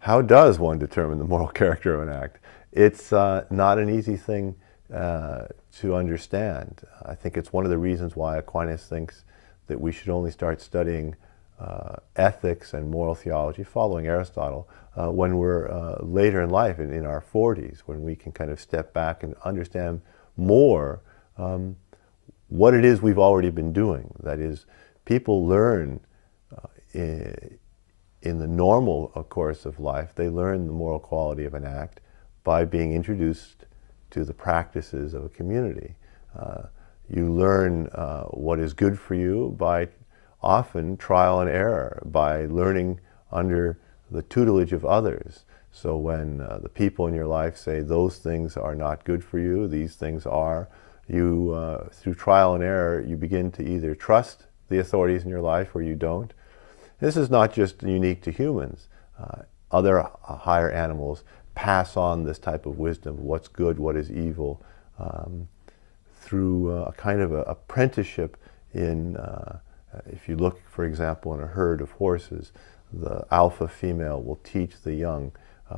how does one determine the moral character of an act? It's not an easy thing to understand. I think it's one of the reasons why Aquinas thinks that we should only start studying ethics and moral theology, following Aristotle, when we're later in life, in our 40s, when we can kind of step back and understand more what it is we've already been doing. That is, people learn in the normal course of life, they learn the moral quality of an act by being introduced to the practices of a community. You learn what is good for you by often trial and error, by learning under the tutelage of others. So when the people in your life say those things are not good for you, these things are, you, through trial and error, you begin to either trust the authorities in your life or you don't. This is not just unique to humans. Other higher animals pass on this type of wisdom, what's good, what is evil, through a kind of apprenticeship in, if you look, for example, in a herd of horses, the alpha female will teach the young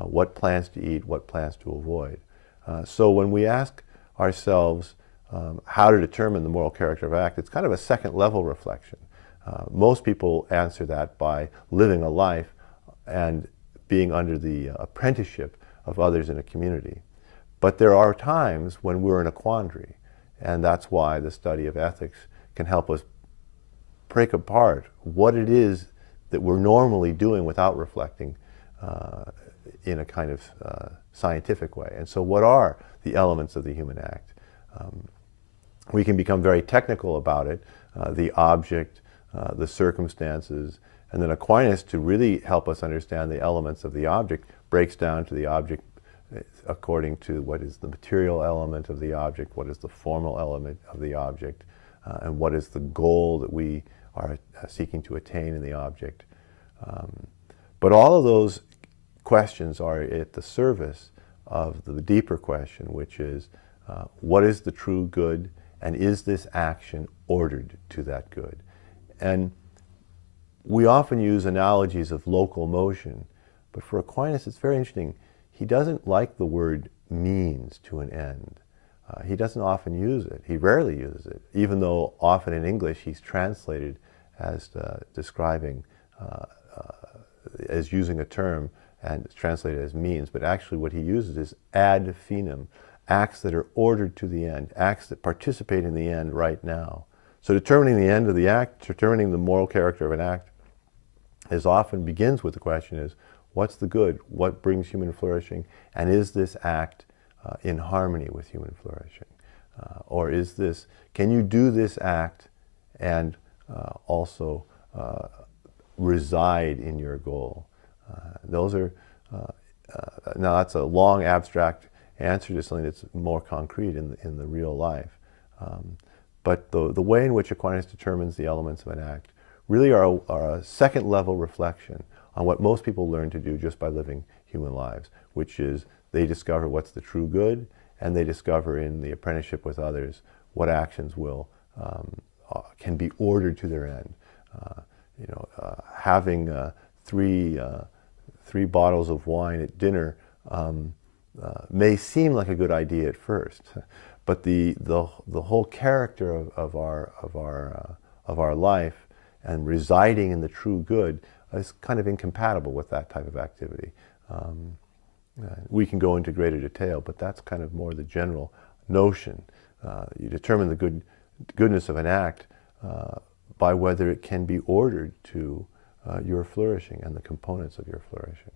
what plants to eat, what plants to avoid. So when we ask ourselves how to determine the moral character of an act, it's kind of a second level reflection. Most people answer that by living a life and being under the apprenticeship of others in a community. But there are times when we're in a quandary, and that's why the study of ethics can help us break apart what it is that we're normally doing without reflecting in a kind of scientific way. And so what are the elements of the human act? We can become very technical about it, the object, the circumstances, and then Aquinas, to really help us understand the elements of the object, breaks down to the object according to what is the material element of the object, what is the formal element of the object, and what is the goal that we are seeking to attain in the object. But all of those questions are at the service of the deeper question, which is what is the true good, and is this action ordered to that good? And we often use analogies of local motion, but for Aquinas it's very interesting. He doesn't like the word means to an end. He doesn't often use it. He rarely uses it, even though often in English he's translated as describing, as using a term and it's translated as means, but actually what he uses is ad finem, acts that are ordered to the end, acts that participate in the end right now. So determining the end of the act, determining the moral character of an act, is often begins with the question is, what's the good? What brings human flourishing? And is this act in harmony with human flourishing? Or is this, can you do this act and also reside in your goal? Those are, now that's a long abstract answer to something that's more concrete in the real life. But the way in which Aquinas determines the elements of an act really are a second level reflection on what most people learn to do just by living human lives, which is they discover what's the true good, and they discover in the apprenticeship with others what actions will can be ordered to their end. Having three bottles of wine at dinner may seem like a good idea at first, but the whole character of our life and residing in the true good is kind of incompatible with that type of activity. We can go into greater detail, but that's kind of more the general notion. You determine the goodness of an act by whether it can be ordered to your flourishing and the components of your flourishing.